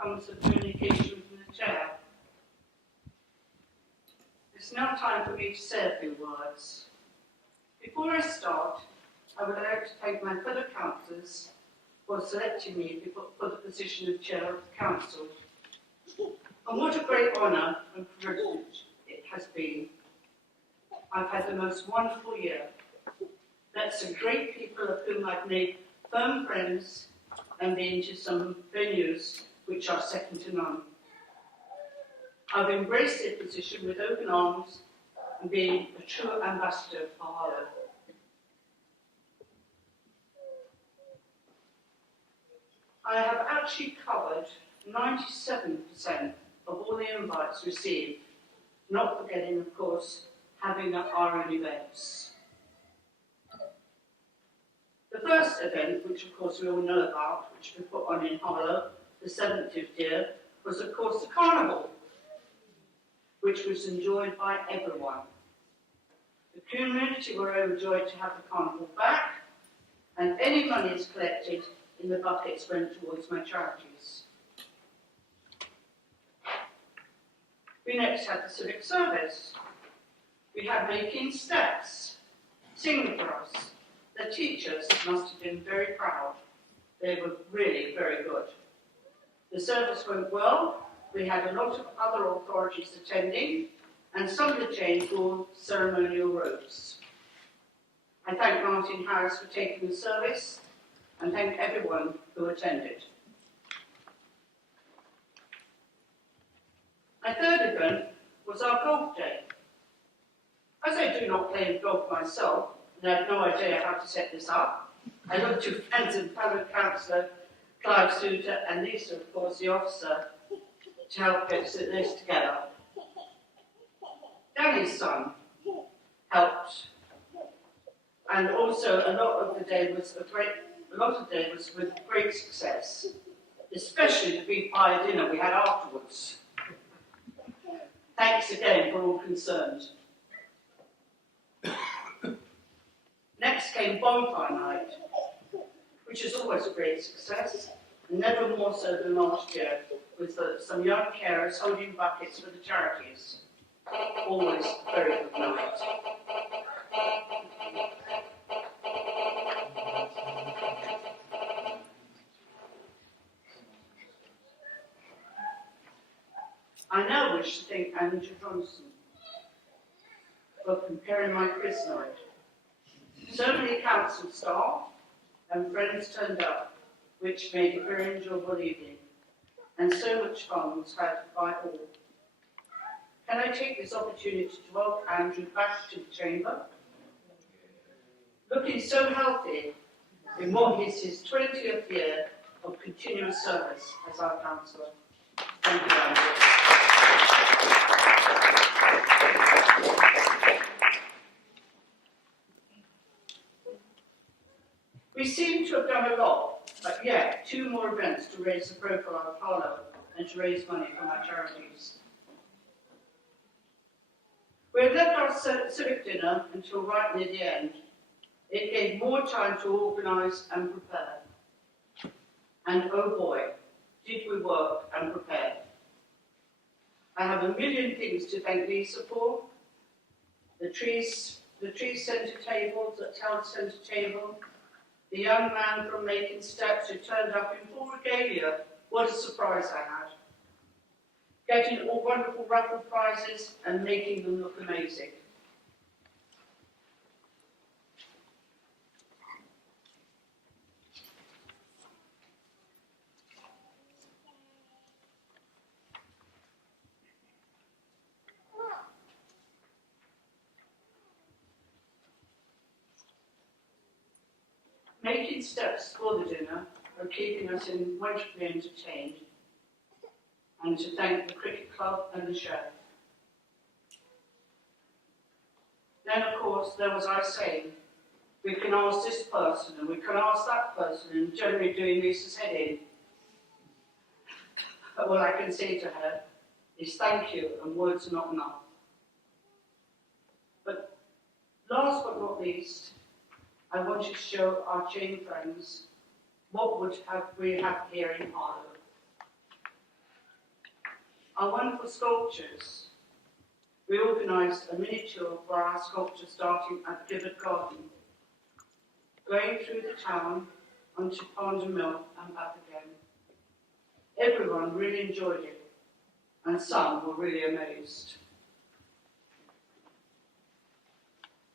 comes a communication from the chair. It's now time for me to say a few words. Before I start, I would like to thank my fellow councillors for selecting me for the position of chair of the council. And what a great honour and privilege it has been. I've had the most wonderful year. Met some great people of whom I've made firm friends and been to some venues which are second to none. I've embraced this position with open arms and been a true ambassador for Harlow. I have actually covered 97% of all the invites received, not forgetting, of course, having our own events. The first event, which of course we all know about, which we put on in Harlow, the 70th year, was of course the Carnival, which was enjoyed by everyone. The community were overjoyed to have the Carnival back, and any monies collected in the buckets went towards my charities. We next had the civic service. We had making steps, singing for us. The teachers must have been very proud. They were really very good. The service went well. We had a lot of other authorities attending, and some of the chains wore ceremonial robes. I thank Martin Harris for taking the service, and thank everyone who attended. My third event was our golf day. As I do not play golf myself, and I have no idea how to set this up, I looked to friends and fellow councillor Clive Souter and Lisa, of course, the officer, to help get this together. Danny's son helped, and also a lot of the day was with great success, especially the big pie dinner we had afterwards. Thanks again for all concerned. Next came bonfire night, which is always a great success, and never more so than last year, with some young carers holding buckets for the charities. Always a very good night. I now wish to thank Andrew Johnson for preparing my quiz night. So many council staff and friends turned up, which made a very enjoyable evening, and so much fun was had by all. Can I take this opportunity to welcome Andrew back to the chamber? Looking so healthy in what is his 20th year of continuous service as our councillor. Thank you, Andrew. We seem to have done a lot, but yet 2 more events to raise the profile of Harlow and to raise money for our charities. We had left our civic dinner until right near the end. It gave more time to organise and prepare. And oh boy, did we work and prepare. I have a million things to thank Lisa for. The trees centre table, the town centre table, the young man from Making Steps who turned up in full regalia. What a surprise I had. Getting all wonderful raffle prizes and making them look amazing. Making steps for the dinner are keeping us wonderfully entertained, and to thank the cricket club and the chef. Then, of course, there was our saying, we can ask this person and we can ask that person, and generally doing Lisa's head in. But what I can say to her is thank you, and words are not enough. But last but not least, I wanted to show our chain friends what we have here in Harlow. our wonderful sculptures. We organised a mini tour for our sculpture starting at Gibbard Garden, going through the town onto Pond and Mill and back again. Everyone really enjoyed it, and some were really amazed.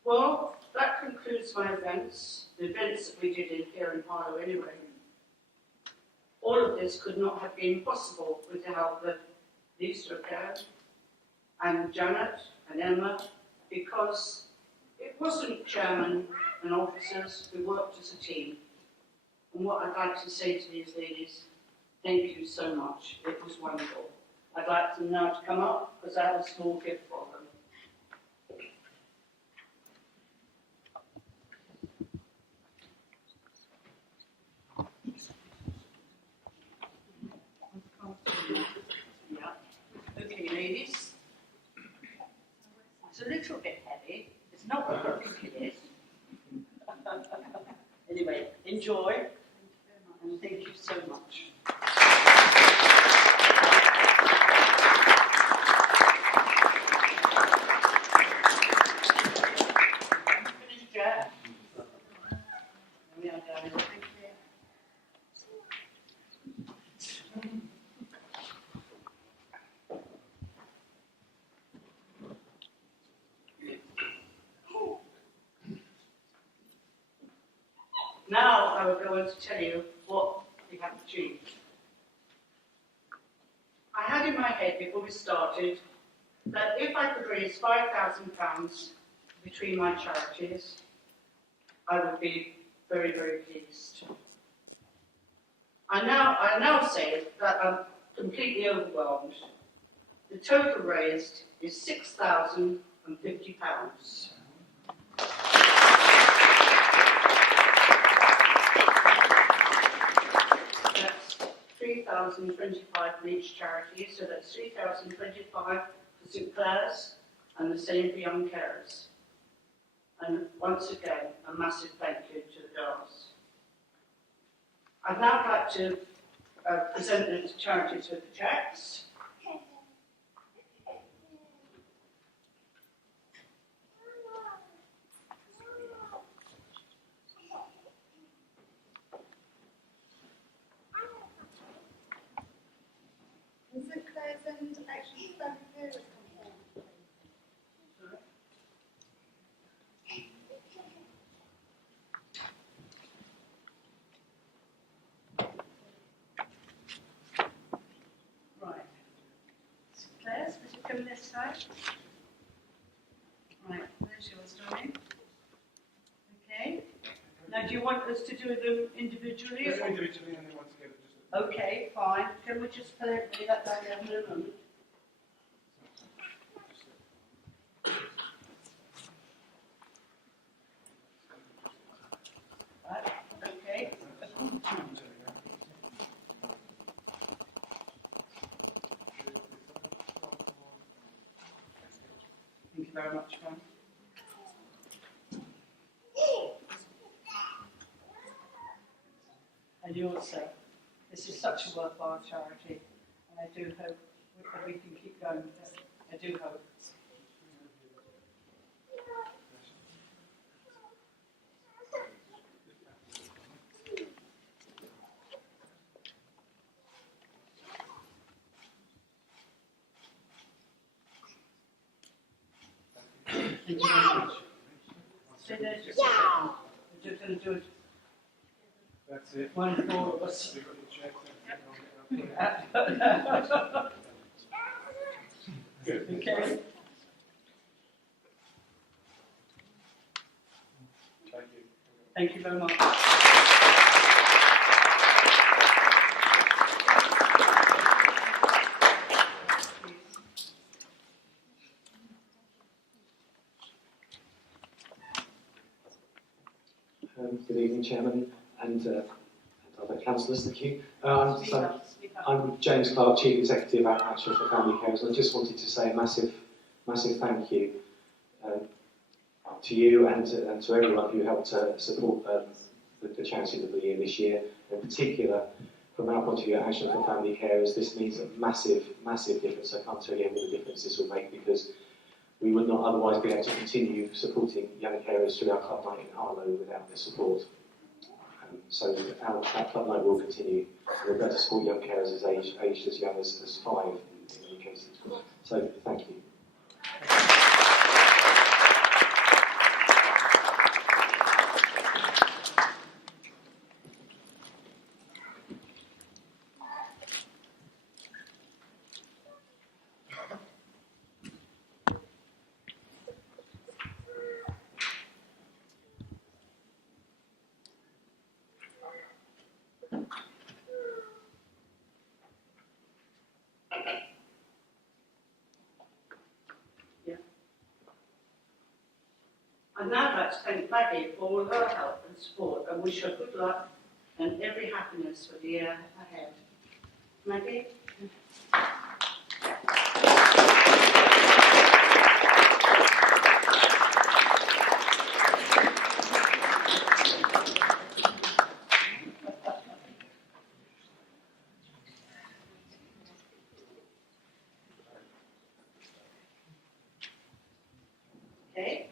Well, that concludes my events, the events that we did here in Harlow anyway. All of this could not have been possible with the help of Lisa Care and Janet and Emma, because it wasn't chairman and officers, we worked as a team. And what I'd like to say to these ladies, thank you so much, it was wonderful. I'd like them now to come up, because I have a small gift for them. Okay, ladies. It's a little bit heavy. It's not what I think it is. Anyway, enjoy. And thank you so much. Finished yet? We are done. Thank you. Now I will go on to tell you what we have achieved. I had in my head before we started that if I could raise £5,000 between my charities, I would be very, very pleased. I now say that I'm completely overwhelmed. The total raised is £6,050. £3,025 for each charity, so that's £3,025 for St Clair's and the same for Young Carers. And once again, a massive thank you to the girls. I'd now like to present the charities with the cheques. St Clair's and Action Family Carers Campaign. Right. St Clair's, would you come this side? Right, there's yours, darling. Okay. Now, do you want us to do them individually? Let's do individually and then one together. Okay, fine. Can we just lay that down there for a moment? Right, okay. Thank you very much, John. And you also. This is such a worthwhile charity, and I do hope that we can keep going with it. I do hope. Thank you very much. Stay there just a second. We're just going to do it. That's it. One for all of us. We've got your check. Good. Okay. Thank you. Thank you very much. Good evening, Chairman and other councillors. Thank you. I'm James Clark, Chief Executive at Action for Family Carers. I just wanted to say a massive thank you to you and to everyone who helped support the charity of the year this year. In particular, from our point of view at Action for Family Carers, this means a massive, massive difference. I can't tell you what the difference this will make, because we would not otherwise be able to continue supporting young carers through our club night in Harlow without their support. So our club night will continue. We're going to support young carers aged as young as 5 in many cases. So thank you. I'd now like to thank Maggie for all her help and support and wish her good luck and every happiness for the year ahead. Maggie? Okay.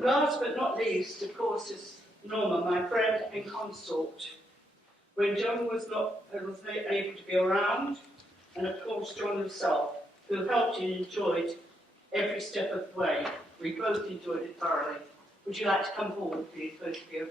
Last but not least, of course, is Norma, my friend and consort. When John was not able to be around, and of course John himself, who helped and enjoyed every step of the way. We both enjoyed it thoroughly. Would you like to come forward, please, both of you?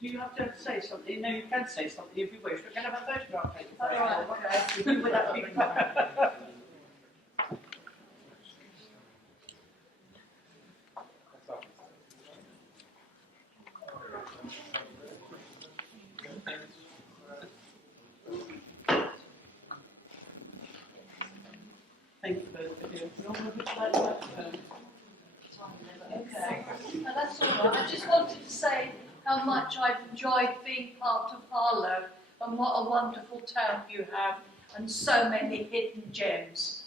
Do you have to say something? No, you can say something if you wish. We're going to have a photograph taken. All right. Okay. Would that be Thank you both of you. Norma, would you like to microphone? Okay. No, that's all right. I just wanted to say how much I've enjoyed being part of Harlow and what a wonderful town you have and so many hidden gems.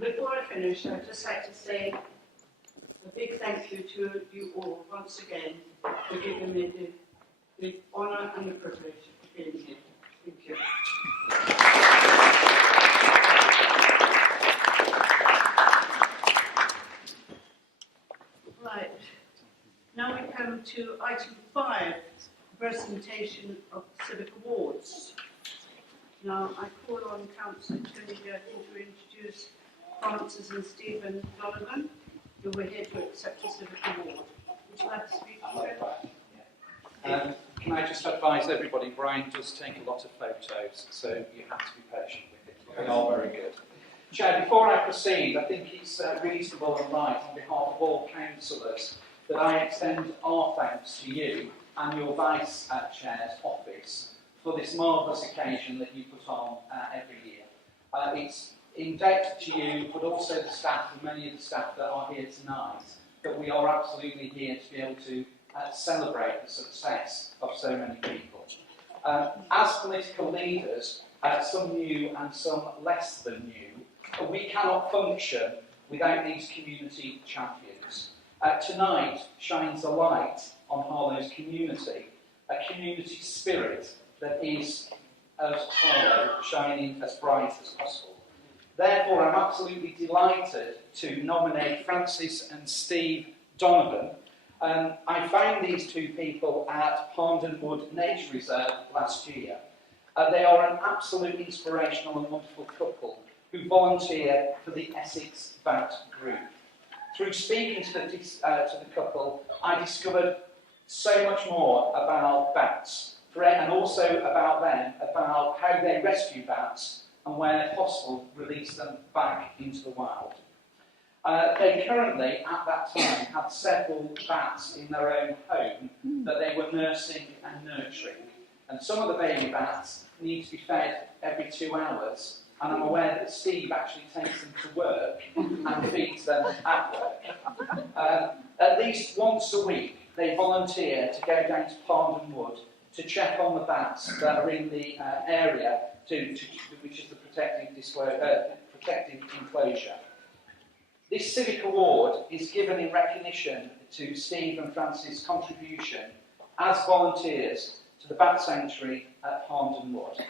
Before I finish, I'd just like to say a big thank you to you all once again for giving me the honour and the privilege of being here. Thank you. Right. Now we come to item 5, presentation of civic awards. Now I call on Councillor Tony Gertin to introduce Francis and Stephen Donovan, who were here to accept a civic award. Would you like to speak to it? Can I just advise everybody, Brian does take a lot of photos, so you have to be patient with it. They are very good. Chair, before I proceed, I think it's reasonable and right on behalf of all councillors that I extend our thanks to you and your Vice Chair's office for this marvellous occasion that you put on every year. It's in debt to you, but also the staff and many of the staff that are here tonight, that we are absolutely here to be able to celebrate the success of so many people. As political leaders, some new and some less than new, we cannot function without these community champions. Tonight shines a light on Harlow's community, a community spirit that is, as Harlow, shining as bright as possible. Therefore, I'm absolutely delighted to nominate Francis and Steve Donovan. I found these two people at Pondon Wood Nature Reserve last year. They are an absolute inspirational and wonderful couple who volunteer for the Essex Bat Group. Through speaking to the couple, I discovered so much more about bats, and also about them, about how they rescue bats and where possible release them back into the wild. They currently, at that time, had several bats in their own home that they were nursing and nurturing. And some of the baby bats need to be fed every 2 hours. And I'm aware that Steve actually takes them to work and feeds them at work. At least once a week, they volunteer to go down to Pondon Wood to check on the bats that are in the area, which is the protected enclosure. This civic award is given in recognition to Steve and Francis' contribution as volunteers to the Bat Sanctuary at Pondon Wood.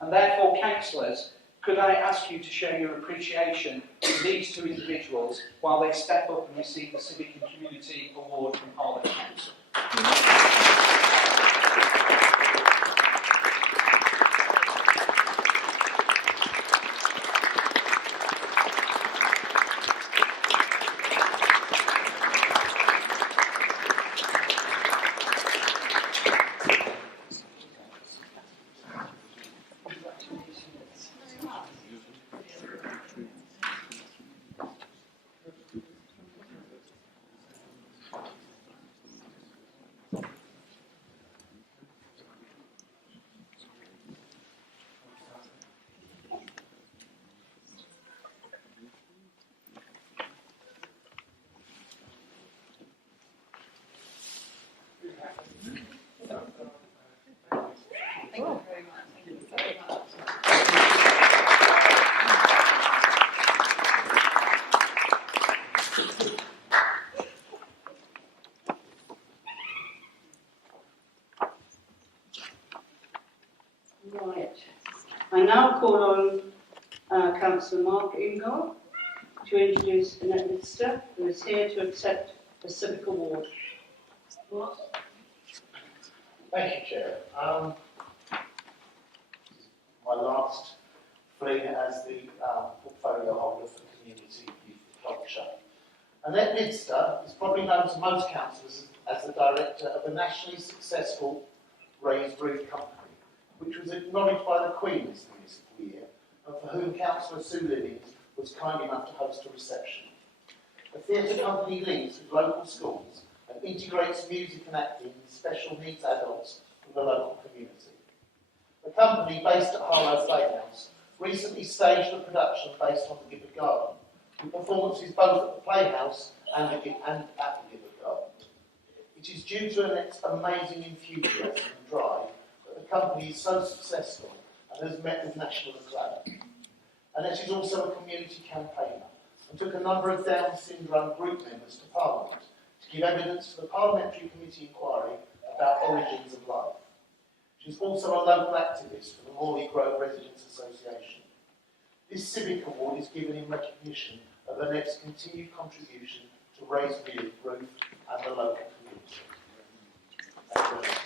And therefore, councillors, could I ask you to show your appreciation to these two individuals while they step up and receive the Civic and Community Award from Harlow Council? Right. I now call on Councillor Mark Ingle to introduce Annette Lister, who is here to accept a civic award. Thank you, Chair. My last fling as the portfolio holder for community youth culture. Annette Lister is probably known to most councillors as the director of a nationally successful raised roof company, which was acknowledged by the Queen this municipal year, and for whom Councillor Sue Livings was kind enough to host a reception. The theatre company links with local schools and integrates music and acting with special needs adults from the local community. The company, based at Harlow Playhouse, recently staged a production based on the Gibbard Garden, with performances both at the Playhouse and at the Gibbard Garden. It is due to Annette's amazing enthusiasm and drive that the company is so successful and has met with national acclaim. Annette is also a community campaigner and took a number of Down syndrome group members to Parliament to give evidence for the Parliamentary Committee inquiry about origins of life. She is also a local activist for the Morley Grove Residents Association. This civic award is given in recognition of Annette's continued contribution to raise roof and the local community. Thank you very much.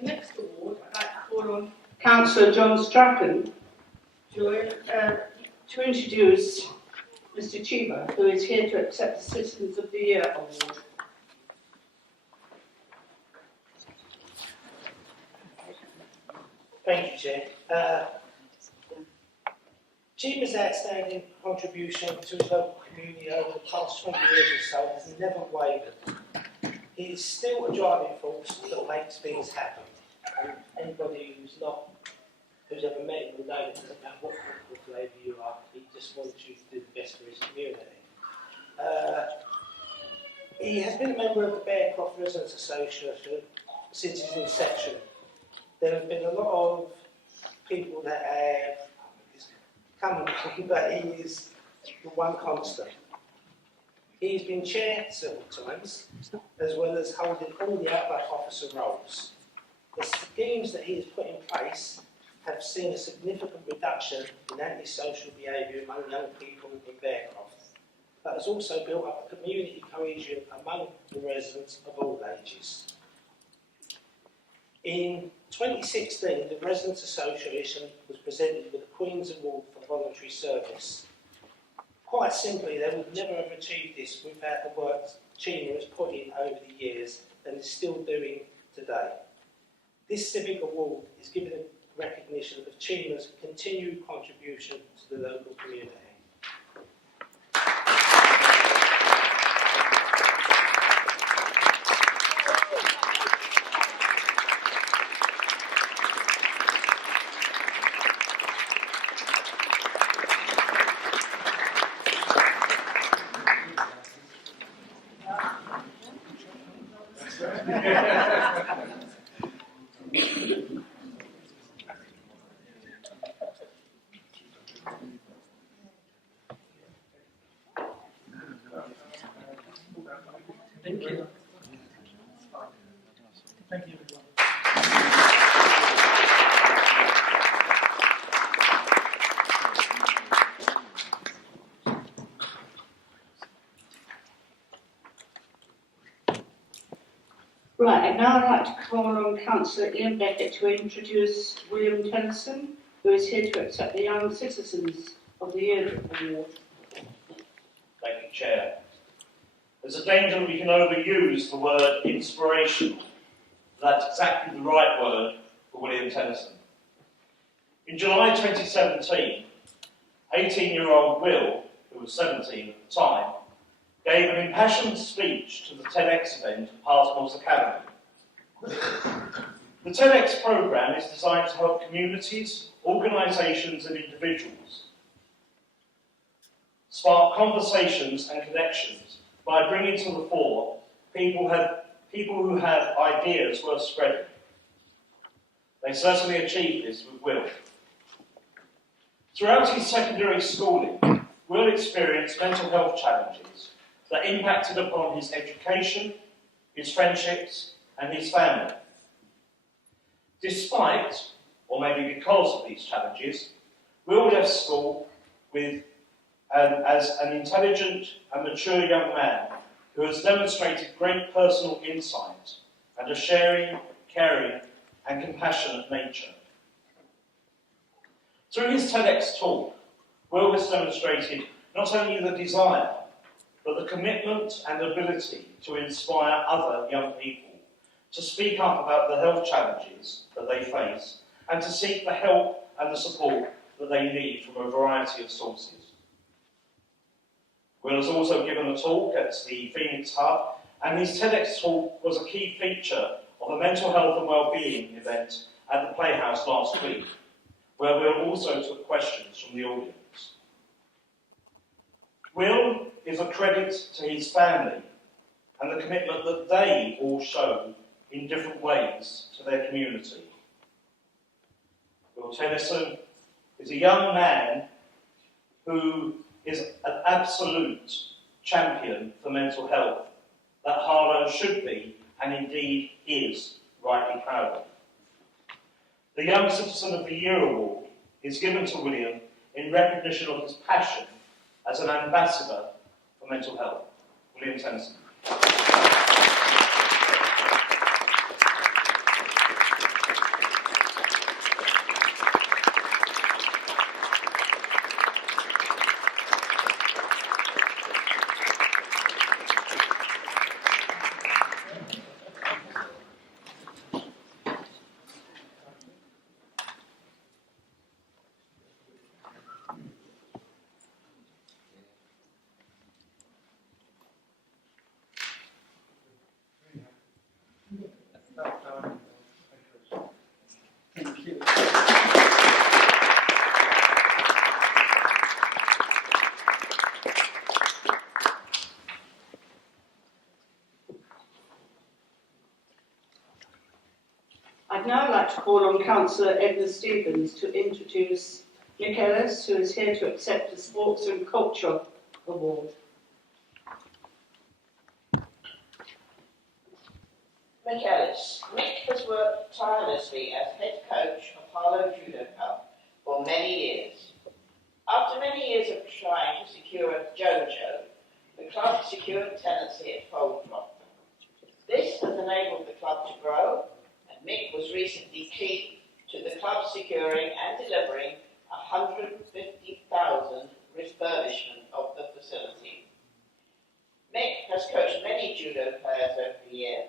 The next award, I'd like to call on Councillor John Strachan to introduce Mr. Cheever, who is here to accept the Citizens of the Year award. Thank you, Chair. Cheever's outstanding contribution to his local community over the past 20 years or so has never wavered. He is still a driving force that makes things happen. And anybody who's ever met him will know that it doesn't matter what political flavour you are, he just wants you to do the best for his community. He has been a member of the Bearcroft Residents Association since its inception. There have been a lot of people that have come and gone, but he is the one constant. He's been chair several times, as well as holding all the other officer roles. The schemes that he has put in place have seen a significant reduction in antisocial behaviour among young people in Bearcroft, but has also built up a community cohesion among the residents of all ages. In 2016, the Residents Association was presented with the Queen's Award for Voluntary Service. Quite simply, they would never have achieved this without the work Cheever has put in over the years and is still doing today. This civic award is given a recognition of Cheever's continued contribution to the local community. Thank you. Thank you, everyone. Right, and now I'd like to call on Councillor Ian Beckett to introduce William Tennyson, who is here to accept the Young Citizens of the Year award. Thank you, Chair. There's a danger that we can overuse the word inspirational. That's exactly the right word for William Tennyson. In July 2017, 18-year-old Will, who was 17 at the time, gave an impassioned speech to the TEDx event at Parsons Academy. The TEDx programme is designed to help communities, organisations and individuals spark conversations and connections by bringing to the fore people who have ideas worth spreading. They certainly achieved this with Will. Throughout his secondary schooling, Will experienced mental health challenges that impacted upon his education, his friendships, and his family. Despite, or maybe because of these challenges, Will left school as an intelligent and mature young man who has demonstrated great personal insight and a sharing, caring, and compassionate nature. Through his TEDx talk, Will has demonstrated not only the desire, but the commitment and ability to inspire other young people to speak up about the health challenges that they face and to seek the help and the support that they need from a variety of sources. Will has also given a talk at the Phoenix Hub, and his TEDx talk was a key feature of a mental health and wellbeing event at the Playhouse last week, where Will also took questions from the audience. Will is a credit to his family and the commitment that they all show in different ways to their community. Will Tennyson is a young man who is an absolute champion for mental health that Harlow should be, and indeed is, rightly proud of. The Young Citizen of the Year award is given to William in recognition of his passion as an ambassador for mental health. William Tennyson. I'd now like to call on Councillor Edna Stevens to introduce Nick Ellis, who is here to accept the Sports and Culture Award. Mick Ellis. Mick has worked tirelessly as head coach of Harlow Judo Club for many years. After many years of trying to secure a JoJo, the club secured tenancy at Foldrop. This has enabled the club to grow, and Mick was recently key to the club securing and delivering 150,000 refurbishment of the facility. Mick has coached many judo players over the year,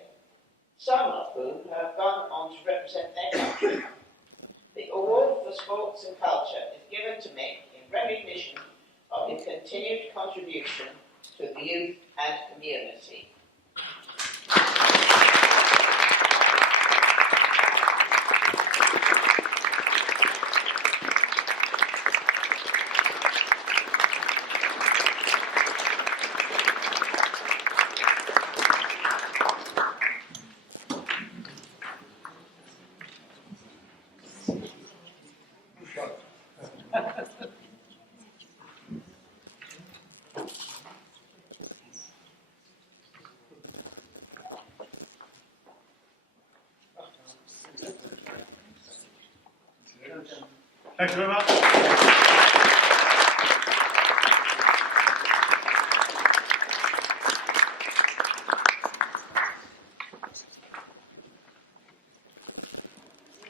some of whom have gone on to represent their country. The award for sports and culture is given to Mick in recognition of his continued contribution to the youth and community. Thank you very much.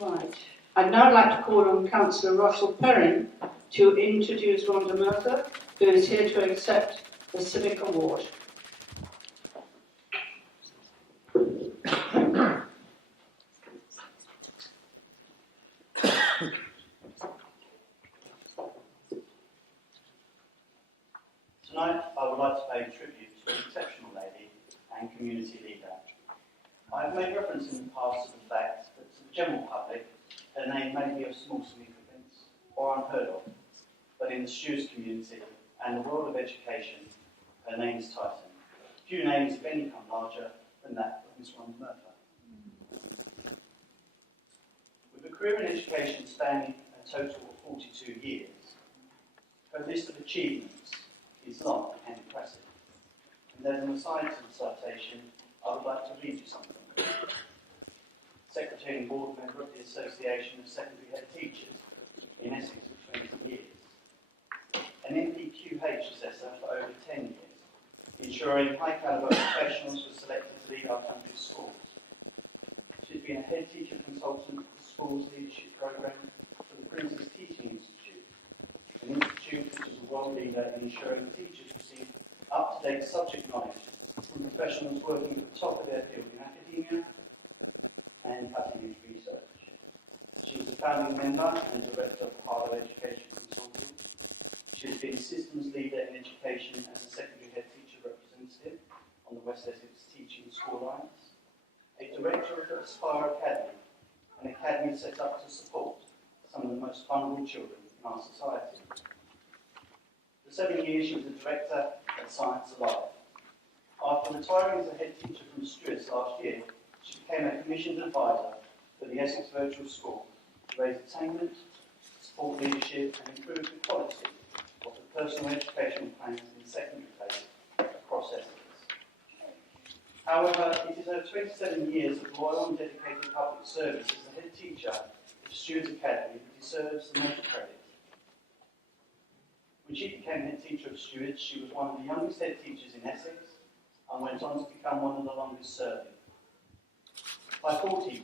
Right. I'd now like to call on Councillor Russell Perrin to introduce Rhonda Murtha, who is here to accept the Civic Award. Tonight, I would like to pay tribute to an exceptional lady and community leader. I have made reference in the past to the fact that to the general public, her name may be of small significance or unheard of, but in the Stewards community and the world of education, her name is titan. Few names, if any, come larger than that of Miss Rhonda Murtha. With a career in education spanning a total of 42 years, her list of achievements is long and impressive. And as an aside to the citation, I would like to read you something. Secretary and board member of the Association of Secondary Head Teachers in Essex for 20 years. An NPQH assessor for over 10 years, ensuring high calibre professionals were selected to lead our country's schools. She's been a head teacher consultant for the school's leadership programme for the Prince's Teaching Institute, an institute which is a world leader in ensuring teachers receive up-to-date subject knowledge from professionals working at the top of their field in academia and cutting-edge research. She was a founding member and director of the Harlow Education Consortium. She has been systems leader in education as a secondary head teacher representative on the West Essex Teaching School Alliance, a director of the Aspire Academy, an academy set up to support some of the most vulnerable children in our society. For 7 years, she was a director at Science Alive. After retiring as a head teacher from Stewards last year, she became a commissioned advisor for the Essex Virtual School to raise attainment, support leadership and improve the quality of the personal educational plans in the secondary phase across Essex. However, it is her 27 years of loyal and dedicated public service as a head teacher of Stewards Academy that deserves the most credit. When she became head teacher of Stewards, she was one of the youngest head teachers in Essex and went on to become one of the longest serving. By 40,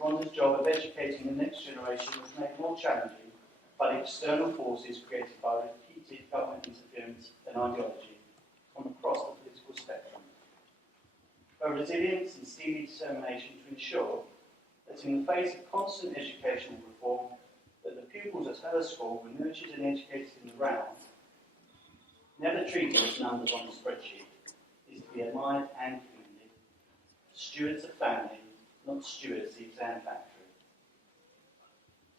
Rhonda's job of educating the next generation was made more challenging by the external forces created by repeated government interference and ideology from across the political spectrum. Her resilience and steely determination to ensure that in the face of constant educational reform, that the pupils at her school were nurtured and educated in the round, never treated as numbers on a spreadsheet, is to be admired and commended. Stewards of family, not stewards the exam factory.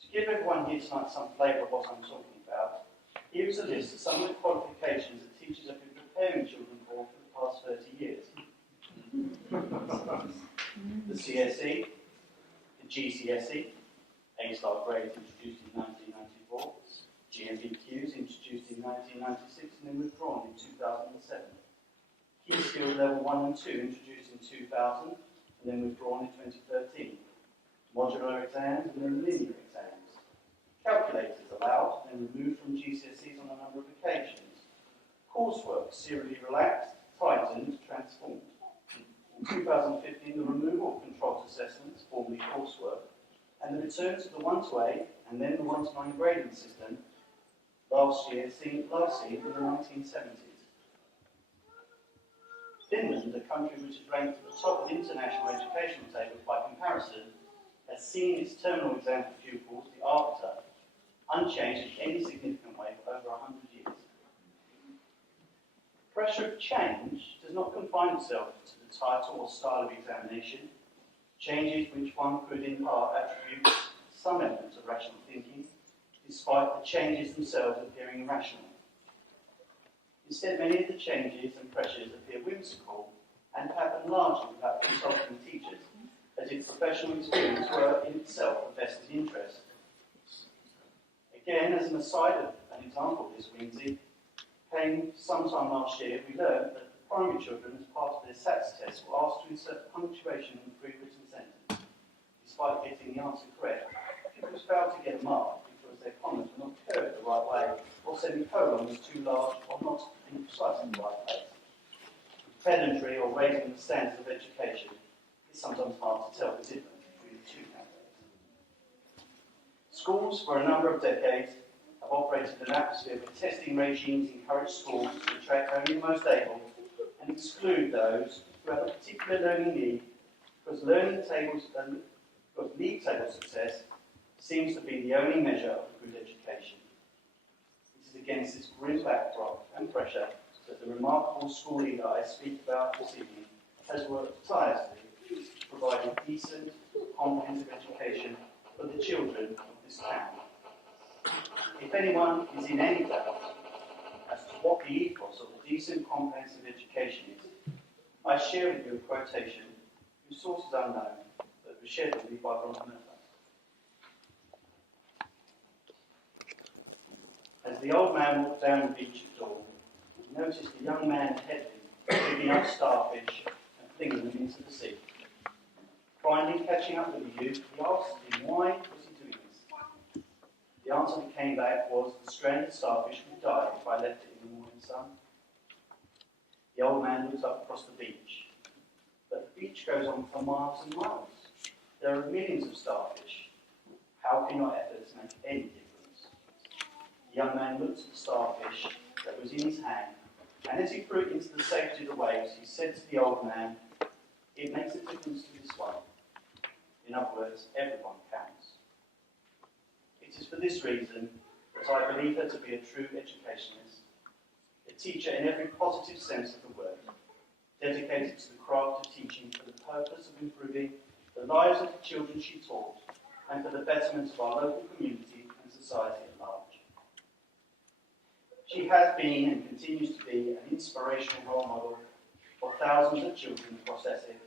To give everyone here tonight some flavour of what I'm talking about, here is a list of some of the qualifications that teachers have been preparing children for the past 30 years. The CSE, the GCSE, A-star grades introduced in 1994, GMBQs introduced in 1996 and then withdrawn in 2007. Key skills level 1 and 2 introduced in 2000 and then withdrawn in 2013. Modular exams and then linear exams. Calculators allowed and then removed from GCSEs on a number of occasions. Coursework serially relaxed, tightened, transformed. In 2015, the removal of controlled assessments, formerly coursework, and the return to the 1 to 8 and then the 1 to 9 grading system last seen in the 1970s. Finland, a country which is ranked at the top of the international educational table by comparison, has seen its terminal exam for pupils, the arbiter, unchanged in any significant way for over 100 years. Pressure of change does not confine itself to the title or style of examination. Changes which one could in part attribute some elements of rational thinking, despite the changes themselves appearing irrational. Instead, many of the changes and pressures appear whimsical and happen largely without consulting teachers, as if professional experience were in itself a vested interest. Again, as an aside of an example of this whimsy, came sometime last year, we learned that primary children, as part of their SATS test, were asked to insert punctuation in the pre-written sentence. Despite getting the answer correct, pupils failed to get a mark because their comments were not curved the right way, or semicolon was too large, or not in precisely the right place. Pedantry or raising the standards of education is sometimes hard to tell the difference between the two nowadays. Schools, for a number of decades, have operated in an atmosphere where testing regimes encourage schools to attract only the most able and exclude those who have a particular learning need, because league table success seems to be the only measure of a good education. It is against this grim backdrop and pressure that the remarkable school leader I speak about this evening has worked tirelessly to provide a decent, comprehensive education for the children of this town. If anyone is in any doubt as to what the ethos of a decent, comprehensive education is, I share with you a quotation whose source is unknown, but was shared with me by Ron Murphy. As the old man walked down the beach at dawn, he noticed a young man ahead of him picking up starfish and flinging them into the sea. Finally, catching up with the youth, he asked him why was he doing this. The answer that came back was the stranded starfish would die if I left it in the morning sun. The old man looked up across the beach. But the beach goes on for miles and miles. There are millions of starfish. How can your efforts make any difference? The young man looked at the starfish that was in his hand, and as he threw it into the safety of the waves, he said to the old man, "It makes a difference to this one." In other words, everyone counts. It is for this reason that I believe her to be a true educationalist, a teacher in every positive sense of the word, dedicated to the craft of teaching for the purpose of improving the lives of the children she taught and for the betterment of our local community and society at large. She has been and continues to be an inspirational role model for thousands of children across Essex,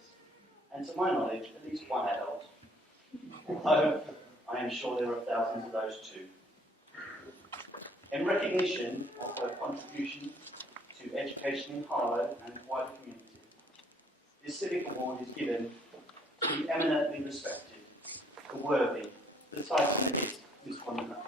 and to my knowledge, at least one adult. I am sure there are thousands of those too. In recognition of her contribution to education in Harlow and the wider community, this civic award is given to the eminently respected, the worthy, the title that is Miss Wonderland.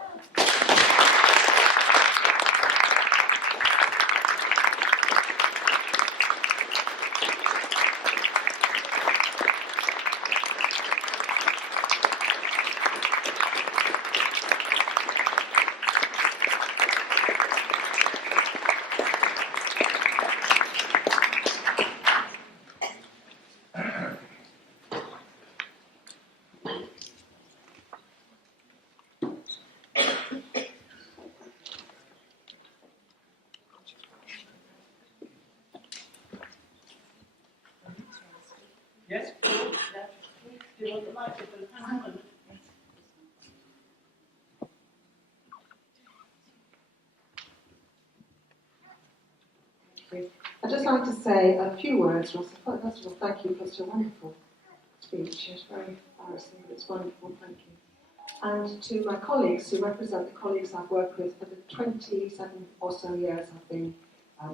Yes? Do you want the microphone? Hang on a minute. I'd just like to say a few words, Ross. First of all, thank you for such a wonderful speech. It's very embarrassing, but it's That's wonderful, thank you. And to my colleagues who represent the colleagues I've worked with for the 27 or so years I've been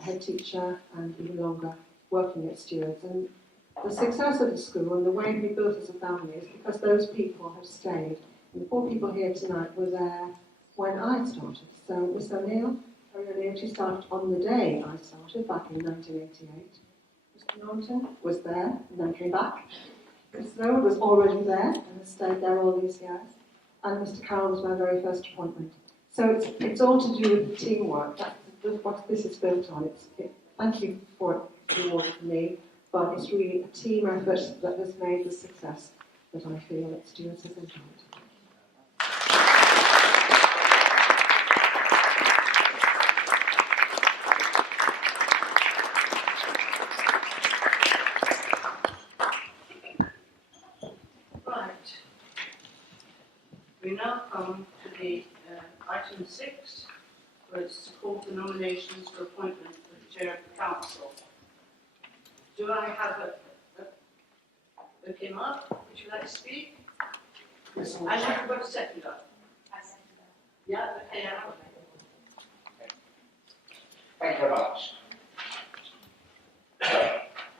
head teacher and even longer working at Stewards. And the success of the school and the way we built as a family is because those people have stayed. And the 4 people here tonight were there when I started. So Miss O'Neill, she started on the day I started back in 1988. Mr. Norton was there and then came back. Mr. Snowwood was already there and has stayed there all these years. And Mr. Carroll was my very first appointment. So it's all to do with the teamwork. That's what this is built on. Thank you for the award for me, but it's really a team effort that has made the success that I feel that Stewards has enjoyed. Right. We now come to the item 6, where it's to call for nominations for appointment for the chair of the council. Do I have a came up? Would you like to speak? I haven't got a second up. I second that. Yeah, okay. Thank you very much.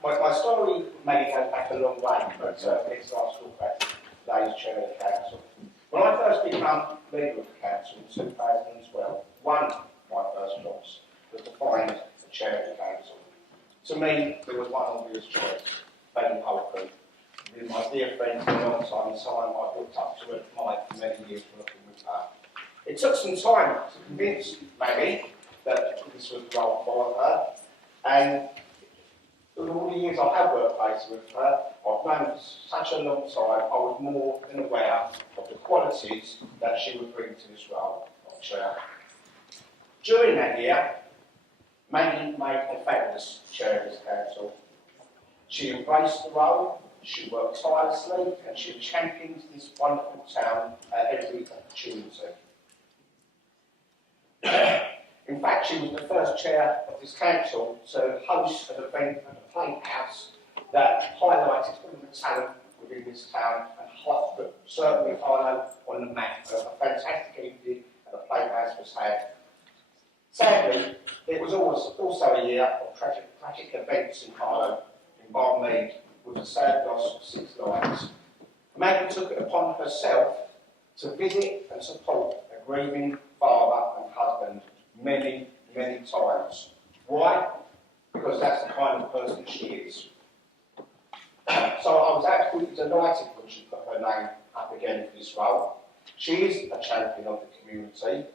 My story maybe goes back a long way, but it's last talk about today's chair of the council. When I first became leader of the council in 2012, one of my first jobs was to find the chair of the council. To me, there was one obvious choice, Megan Holcomb. With my dear friend for a long time, someone I've looked up to at my for many years working with her. It took some time to convince Maggie that this was the role for her, and through all the years I have worked closely with her, I've known for such a long time, I was more than aware of the qualities that she would bring to this role of chair. During that year, Maggie made a fabulous chair of this council. She embraced the role, she worked tirelessly, and she championed this wonderful town at every opportunity. In fact, she was the first chair of this council to host an event at the Playhouse that highlighted all the talent within this town and put certainly Harlow on the map. A fantastic evening at the Playhouse was had. Sadly, it was also a year of tragic events in Harlow, in Barmead, with the sad loss of 6 lives. Maggie took it upon herself to visit and support a grieving father and husband many, many times. Why? Because that's the kind of person she is. So I was absolutely delighted when she put her name up again for this role. She is a champion of the community.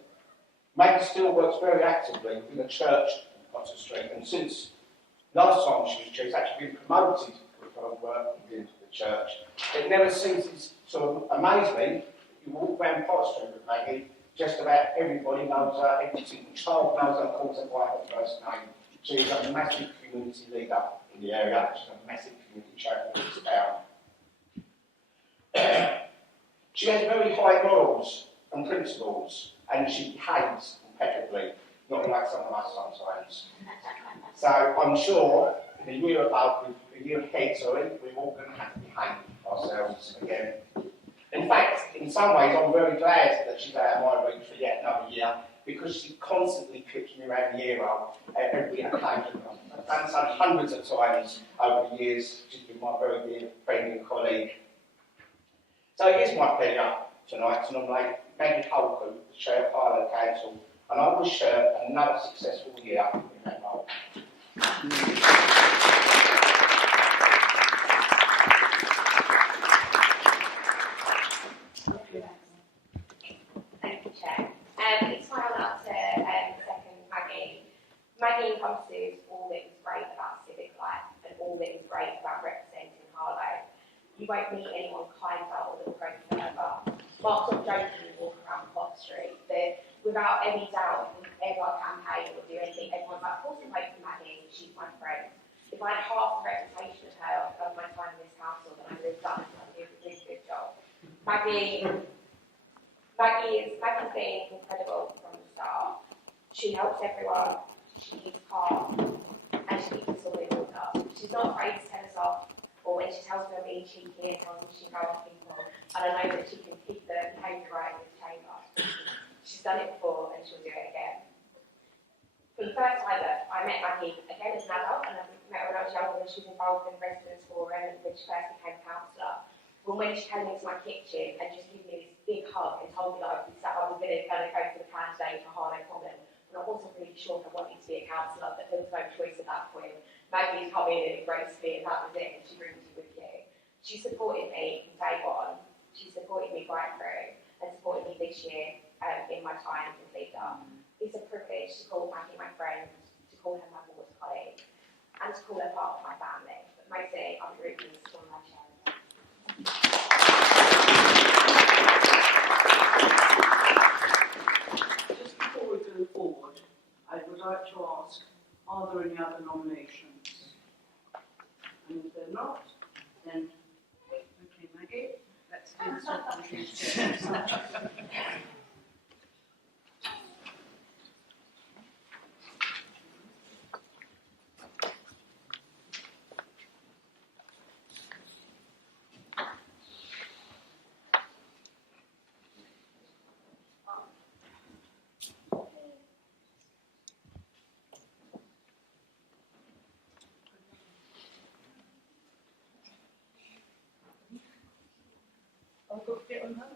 Maggie still works very actively within the church in Potter Street, and since last time she was chair, she's actually been promoted with her work within the church. It never ceases to amaze me. You walk around Potter Street with Maggie, just about everybody knows her, every single child knows her, calls her by her first name. She's a massive community leader in the area, she's a massive community champion in this town. She has very high morals and principles, and she behaves impeccably, not like some of us sometimes. So I'm sure in the year ahead, we're all going to have to behave ourselves again. In fact, in some ways, I'm very glad that she's out of my reach for yet another year, because she constantly clips me around the ear at every occasion. I've done so hundreds of times over the years. She's been my very dear friend and colleague. So it is my pleasure tonight to nominate Maggie Holcomb, the Chair of Harlow Council, and I wish her another successful year in that role. Thank you, Chair. It's my honour to second Maggie. Maggie encompasses all that is great about civic life and all that is great about representing Harlow. You won't meet anyone kinder or than friendly ever. Mark's not joking walk around Potter Street, but without any doubt, if we ever campaign or do anything, everyone's like, of course I'm voting for Maggie, she's my friend. If I had half the reputation of her of my time in this council, then I would have done a really good job. Maggie's been incredible from the start. She helps everyone, she keeps calm, and she keeps us all in order. She's not afraid to tell us off, or when she tells me I'm being cheeky and tells me she can go off people, and I know that she can keep the behaviour right in this chamber. She's done it before and she'll do it again. For the first time that I met Maggie again as an adult, and I met her when I was younger when she was involved in the residence forum and when she first became a counsellor. Well, when she came into my kitchen and just gave me this big hug and told me that I was going to go for the plan today for Harlow Common, and I wasn't really sure if I wanted to be a counsellor, but there was no choice at that point. Maggie come in and embraced me, and that was it, and she brings you with you. She supported me from day one. She supported me right through and supported me this year in my time as leader. It's a privilege to call Maggie my friend, to call her my board colleague, and to call her part of my family. But mostly, I'm really pleased to call my chair. Just before we go forward, I would like to ask, are there any other nominations? And if they're not, then, okay, Maggie, let's do something. I've got to get on that.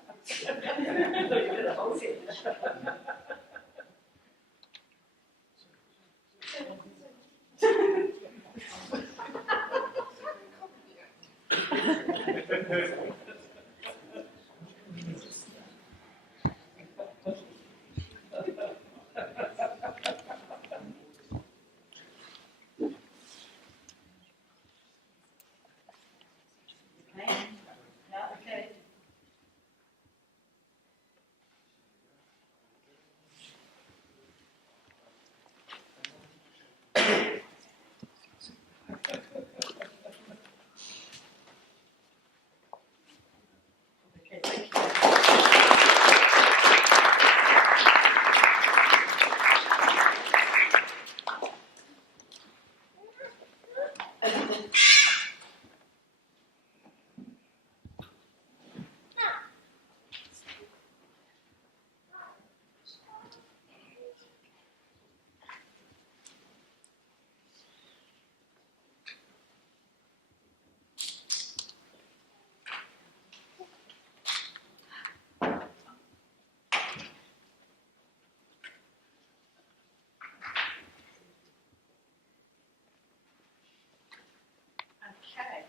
Okay,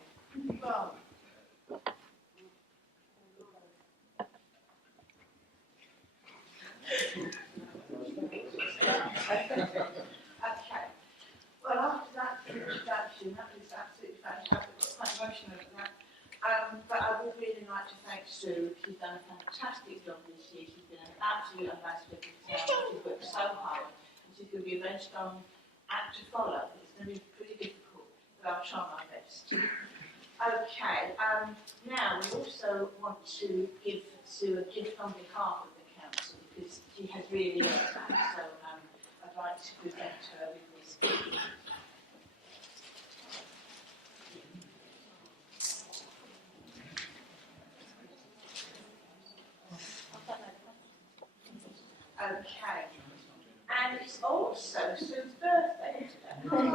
well. Okay. Well, after that introduction, that was absolutely fantastic. I got quite emotional at that. But I would really like to thank Sue. She's done a fantastic job this year. She's been an absolute ambassador for the town. She's worked so hard. And she's going to be a very strong act to follow. It's going to be pretty difficult, but I'll try my best. Okay, now we also want to give Sue a gift on behalf of the council because she has really earned that. So I'd like to present her with this gift. Okay, and it's also Sue's birthday today.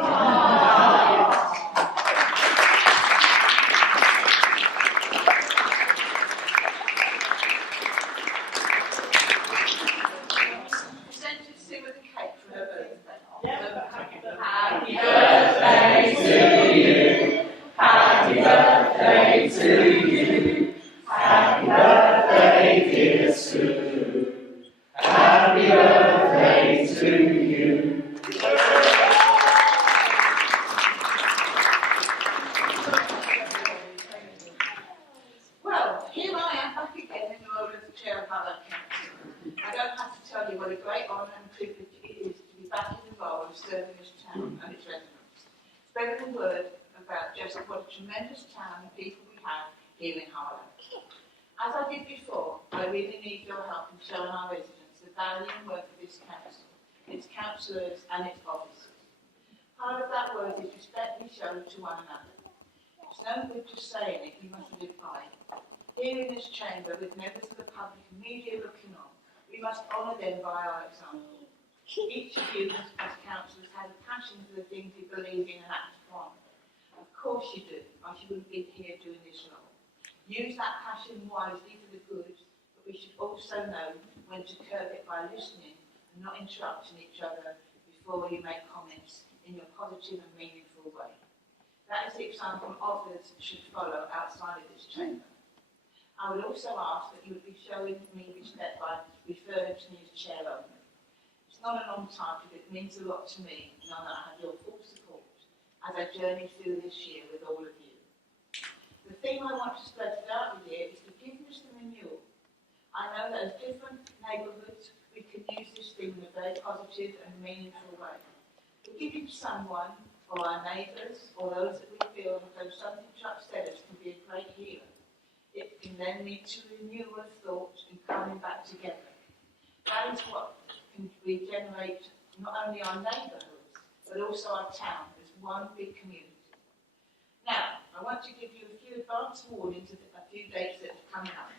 Well, here I am back again in the role as the chair of Harlow Council. I don't have to tell you what a great honour and privilege it is to be back in the role of serving this town and its residents. Spreading the word about just what a tremendous town and people we have here in Harlow. As I did before, I really need your help in showing our residents the value and worth of this council, its councillors and its officers. Part of that word is respect we show to one another. It's no good just saying it, you must live by it. here in this chamber with members of the public and media looking on, we must honour them by our example. Each of you as councillors has a passion for the things you believe in and act upon. Of course you do, or you wouldn't be here doing this role. Use that passion wisely for the good, but we should also know when to curb it by listening and not interrupting each other before you make comments in your positive and meaningful way. That is the example others should follow outside of this chamber. I would also ask that you would be showing me respect by referring to me as chair only. It's not a long title, but it means a lot to me, knowing that I have your full support as I journey through this year with all of you. The theme I want to spread throughout the year is forgiveness and renewal. I know that as different neighbourhoods, we can use this theme in a very positive and meaningful way. Forgiving someone, or our neighbours, or those that we feel have done something to upset us can be a great healer. It can then lead to renewal of thought and coming back together. That is what can regenerate not only our neighbourhoods, but also our town as one big community. Now, I want to give you a few advance warnings of a few dates that are coming up.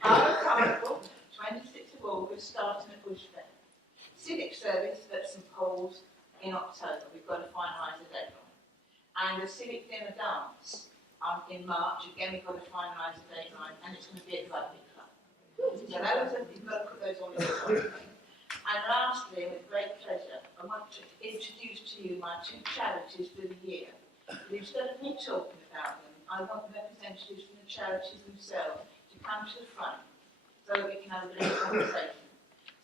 Harlow Carnival, 26th of August, starting at Bush Fair. Civic service at St Paul's in October. We've got to finalise the deadline. And the civic dinner dance in March. Again, we've got to finalise the deadline, and it's going to be at Rugby Club. So those are, you've got to put those on the list. And lastly, with great pleasure, I want to introduce to you my two charities for the year. But instead of me talking about them, I want representatives from the charities themselves to come to the front so that we can have a little conversation.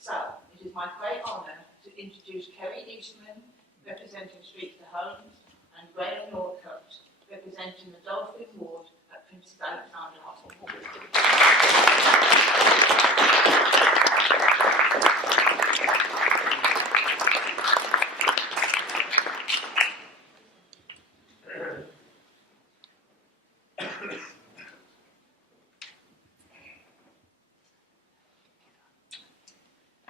So, it is my great honour to introduce Kerry Eastman, representing Streets to Homes, and Graham Northcote, representing the Dolphin Ward at Princess Alexandra Hospital.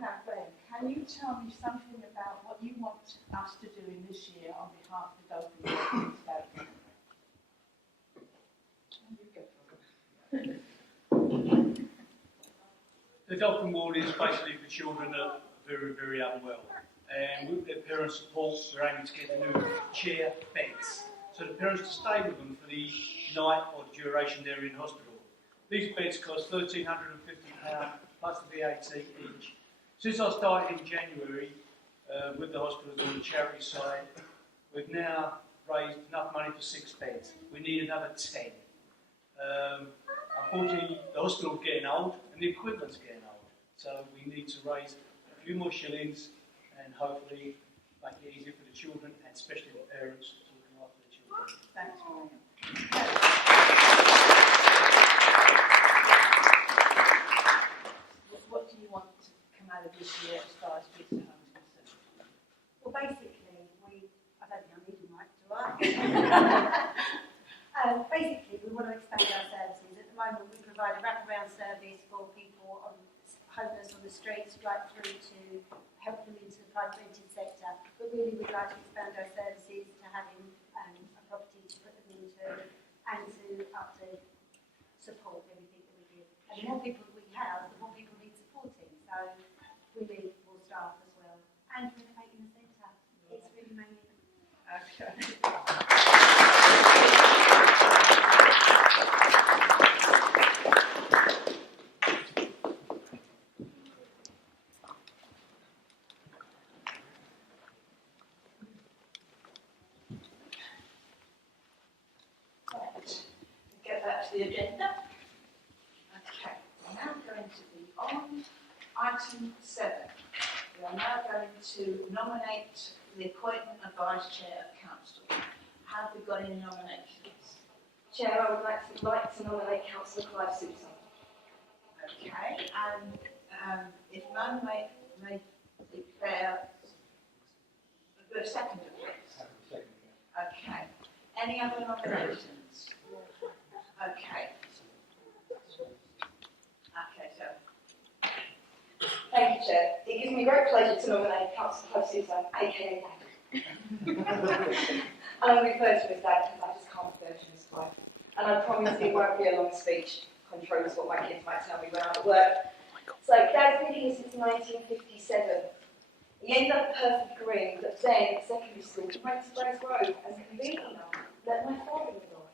Now, Graham, can you tell me something about what you want us to do in this year on behalf of the Dolphin Ward? The Dolphin Ward is basically for children that are very, very unwell. And with their parent support, we're aiming to get the new chair beds. So the parents to stay with them for the night or the duration they're in hospital. These beds cost £1,350 plus the VAT each. Since I started in January with the hospitals on the charity side, we've now raised enough money for 6 beds. We need another 10. Unfortunately, the hospital's getting old and the equipment's getting old. So we need to raise a few more shillings and hopefully make it easier for the children and especially the parents to look after the children. Thanks, William. What do you want to come out of this year as far as Streets to Homes is concerned? Well, basically, I don't think I need a mic, do I? Basically, we want to expand our services. At the moment, we provide a wraparound service for people homeless on the streets, right through to help them into the private rented sector. But really, we'd like to expand our services to having a property to put them into and to up to support everything that we do. And the more people we have, the more people need supporting. So we need more staff as well. And renovating the centre. It's really mainly. Okay. Get back to the agenda. Okay, we're now going to be on item 7. We are now going to nominate the appointment of Vice Chair of Council. Have we got any nominations? Chair, I would like to nominate Councillor Clive Susan. Okay, and if none may declare a second, please. Okay. Any other nominations? Okay. Okay, so. Thank you, Chair. It gives me great pleasure to nominate Councillor Clive Susan, aka Dad. And I'm referring to his dad because I just can't refer to him as Clive. and I promise it won't be a long speech, contrary to what my kids might tell me when I'm at work. So Dad's been here since 1957. He ended up a perfect green, but then at secondary school he went to Grace Road, and conveniently enough, met my father-in-law.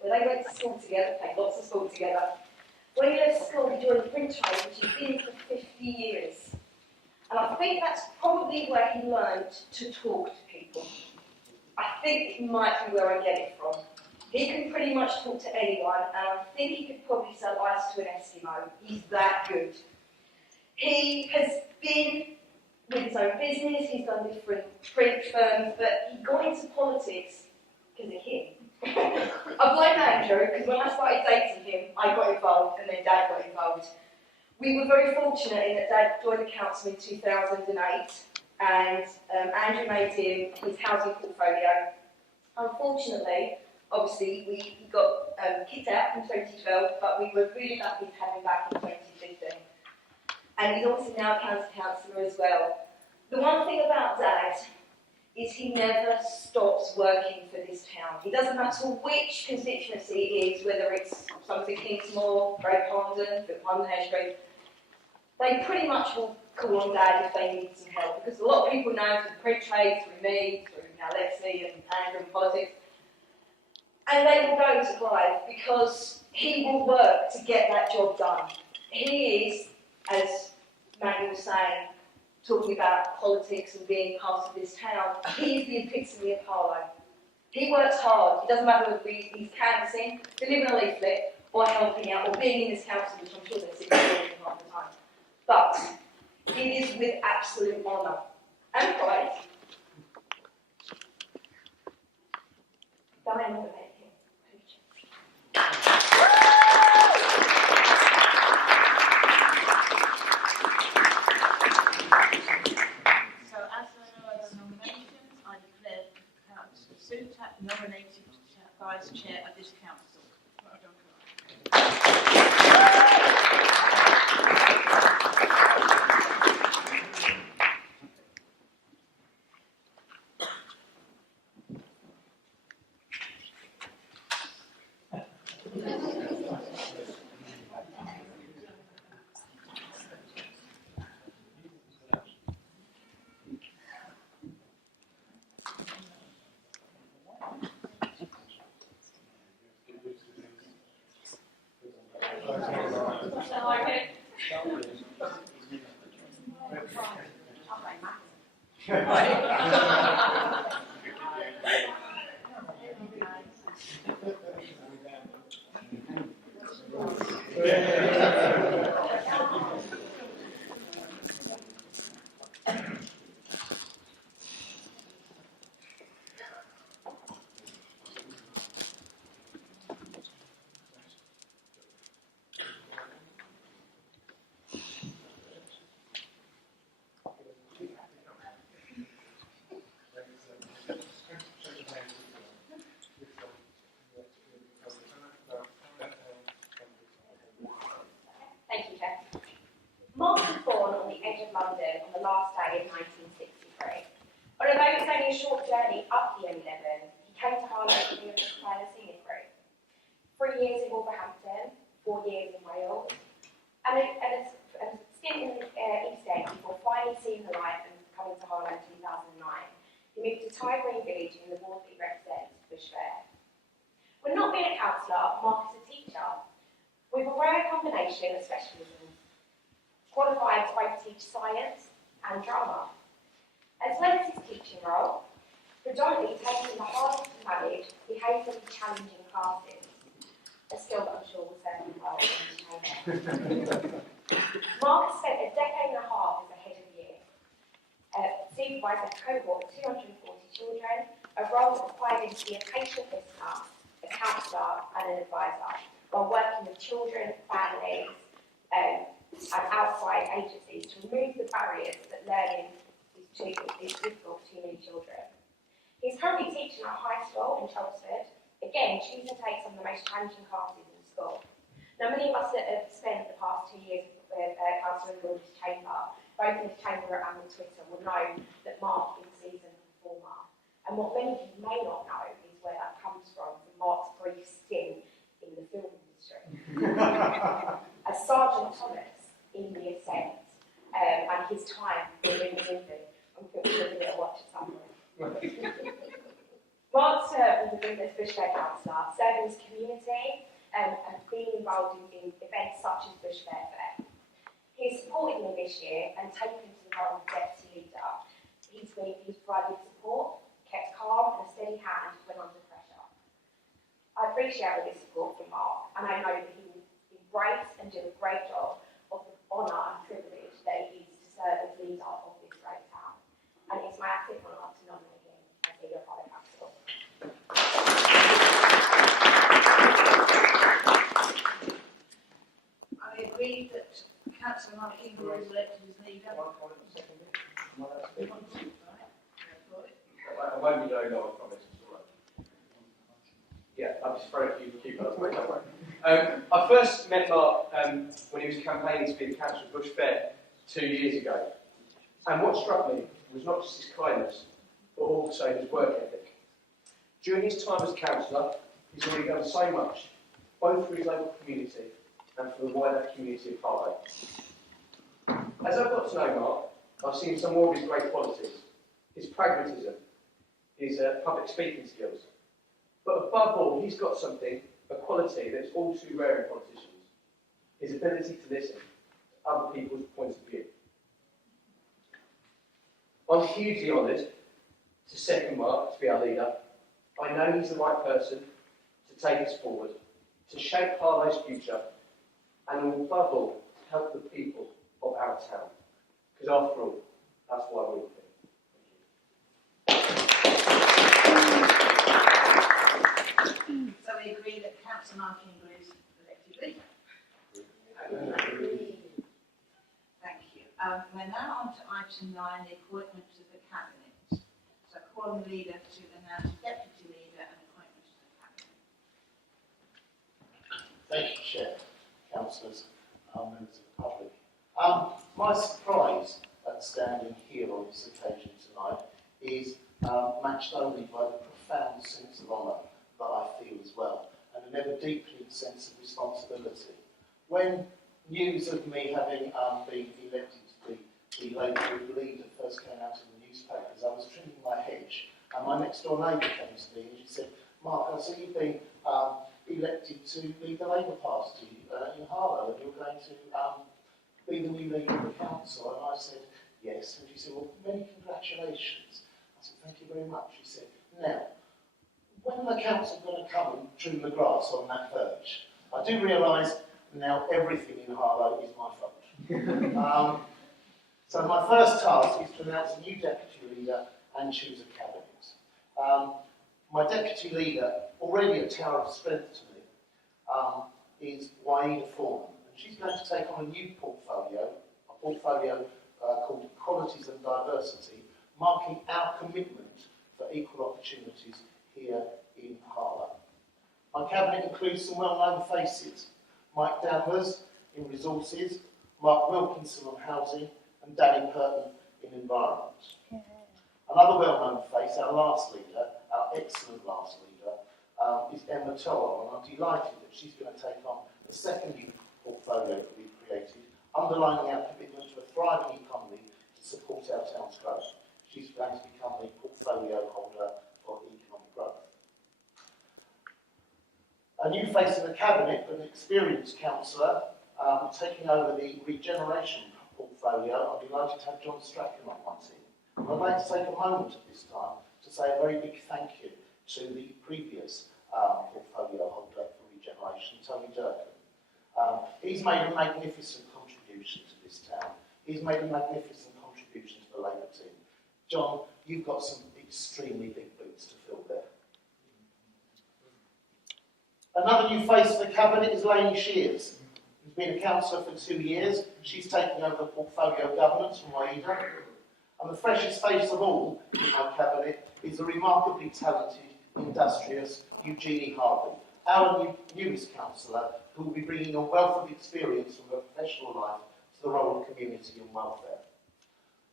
Where they went to school together, played lots of sport together. When he left school, he joined the print trade, which he's been in for 50 years. And I think that's probably where he learned to talk to people. I think it might be where I get it from. He can pretty much talk to anyone, and I think he could probably sell ice to an Eskimo. He's that good. He has been with his own business, he's done different print firms, but he got into politics because of him. I blame Andrew, because when I started dating him, I got involved, and then Dad got involved. We were very fortunate in that Dad joined the council in 2008, and Andrew made him his housing portfolio. Unfortunately, obviously, he got kicked out in 2012, but we were really lucky to have him back in 2015. And he's obviously now a county councillor as well. The one thing about Dad is he never stops working for this town. It doesn't matter which constituency it is, whether it's something Kingsmore, Great Pondon, the Pondon Hedgegreen, they pretty much will call on Dad if they need some help, because a lot of people know through the print trade, through me, through now Lexi and Andrew and politics, and they will go to Clive because he will work to get that job done. He is, as Maggie was saying, talking about politics and being part of this town, he is the epitome of Harlow. He works hard. It doesn't matter whether he's canvassing, delivering a leaflet, or helping out, or being in this council, which I'm sure they're sitting in half the time. But it is with absolute honour and pride that I nominate him. So as there are no other nominations, I declare Councillor Suter nominated Vice Chair of this council. Well done, Thank you, Jeff. Mark was born on the edge of London on the last day of 1963. But although it's only a short journey up the M11, he came to Harlow to be a player senior group. 3 years in Wolverhampton, 4 years in Wales, and a stint in East End before finally seeing the light and coming to Harlow in 2009. He moved to Ty Green Village in the ward that he represents, Bush Fair. When not being a councillor, Mark is a teacher, with a rare combination of specialisms, qualified to both teach science and drama. As well as his teaching role, predominantly taking the hardest to manage, behaviourally challenging classes, a skill that I'm sure will serve him well in his chamber. Mark has spent a decade and a half as a head of year, supervising a cohort of 240 children, a role that required him to be a patient listener, a counsellor and an advisor, while working with children, families and outside agencies to remove the barriers that learning is difficult for too many children. He's currently teaching at a high school in Chelmsford, again choosing to take some of the most challenging classes in school. Now many of us that have spent the past 2 years with Councillor in this chamber, both in this chamber and on Twitter, will know that Mark is a seasoned performer. And what many of you may not know is where that comes from Mark's brief stint As Sergeant Thomas in The Ascent, and his time within the movie. I'm going to give it a watch at some point. Mark served as a business Bushfair councillor, serving his community and being involved in events such as Bushfair Fair. He's supported me this year and taken to the role of deputy leader. He's provided support, kept calm and a steady hand when under pressure. I appreciate all this support from Mark, and I know that he will embrace and do a great job of the honour and privilege that it is to serve as leader of this great town. And it's my absolute honour to nominate him as leader of Harlow Council. I agree that Councillor Mark Ingle is elected as leader. I won't be very long, I promise. It's all right. Yeah, I'll just throw a few coupons away, don't worry. I first met Mark when he was campaigning to be the councillor of Bushfair 2 years ago. And what struck me was not just his kindness, but also his work ethic. During his time as councillor, he's already done so much, both for his local community and for the wider community of Harlow. As I've got to know Mark, I've seen some more of his great qualities. His pragmatism, his public speaking skills. But above all, he's got something, a quality that's all too rare in politicians. His ability to listen to other people's points of view. I'm hugely honoured to second Mark to be our leader. I know he's the right person to take us forward, to shape Harlow's future, and above all, to help the people of our town. Because after all, that's why we're all here. So we agree that Councillor Mark Ingle is elected leader. Thank you. We're now on to item 9, the appointment to the Cabinet. So I call on the leader to announce deputy leader and appointment to the Cabinet. Thank you, Chair, councillors, members of the public. My surprise at standing here on this occasion tonight is matched only by the profound sense of honour that I feel as well, and an ever-deepening sense of responsibility. When news of me having been elected to be the local leader first came out in the newspapers, I was trimming my hedge, and my next-door neighbour came to me and she said, "Mark, I see you've been elected to lead the Labour Party in Harlow, and you're going to be the new leader of the council." And I said, "Yes." And she said, "Well, many congratulations." I said, "Thank you very much." She said, "Now, when the council going to come and trim the grass on that verge? I do realise now everything in Harlow is my fault." So my first task is to announce a new deputy leader and choose a cabinet. My deputy leader, already a tower of strength to me, is Waida Foreman, and she's going to take on a new portfolio, called Qualities and Diversity, marking our commitment for equal opportunities here in Harlow. My cabinet includes some well-known faces: Mike Danvers in Resources, Mark Wilkinson on Housing, and Danny Purton in Environment. Another well-known face, our last leader, our excellent last leader, is Emma Toll, and I'm delighted that she's going to take on the second new portfolio that we've created, underlining our commitment to a thriving economy to support our town's growth. She's going to become the portfolio holder for economic growth. A new face in the cabinet, an experienced councillor, taking over the regeneration portfolio. I'm delighted to have John Strachan on my team. And I'd like to take a moment at this time to say a very big thank you to the previous portfolio holder for regeneration, Tony Durkin. He's made a magnificent contribution to this town. He's made a magnificent contribution to the Labour team. John, you've got some extremely big boots to fill there. Another new face of the cabinet is Lainey Shears, who's been a councillor for 2 years. She's taking over the portfolio of governance from Waida. And the freshest face of all in my cabinet is the remarkably talented, industrious Eugenie Harvey, our newest councillor, who will be bringing a wealth of experience from her professional life to the role of community and welfare.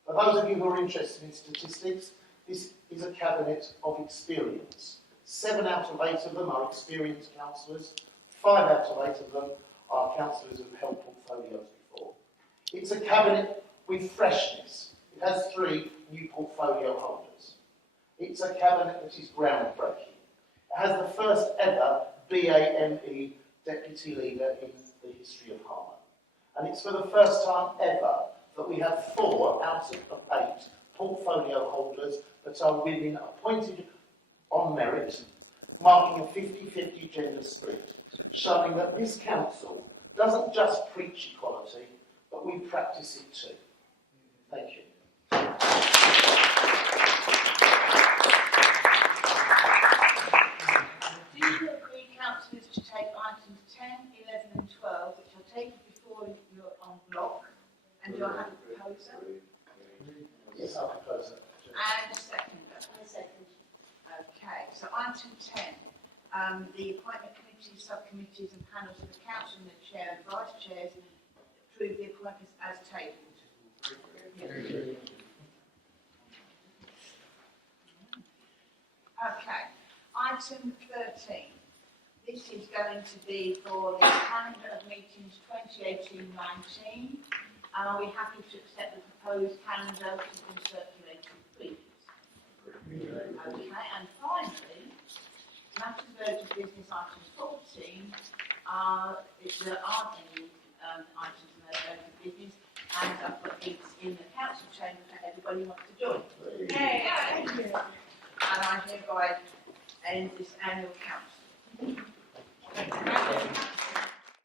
For those of you who are interested in statistics, this is a cabinet of experience. 7 out of 8 of them are experienced councillors. 5 out of 8 of them are councillors who've held portfolios before. It's a cabinet with freshness. It has 3 new portfolio holders. It's a cabinet that is groundbreaking. It has the first ever BAME deputy leader in the history of Harlow. And it's for the first time ever that we have 4 out of 8 portfolio holders that are women appointed on merit, marking a 50-50 gender split, showing that this council doesn't just preach equality, but we practice it too. Thank you. Do you agree, councillors, to take items 10, 11 and 12, which I'll take before you're on block, and you'll have a proposer? Yes, I'll propose that. And a seconder. Okay, so item 10, the appointment committees, subcommittees and panels of the council and the chair and vice chairs approve the appointments as tabled. Okay, item 13. This is going to be for the calendar of meetings 2018-19. Are we happy to accept the proposed calendar which has been circulated, please? Okay, and finally, matters voted business items 14 if there aren't any items in those voted business, and I've got these in the council chamber for everybody who wants to join. Yay! And I hereby end this annual council.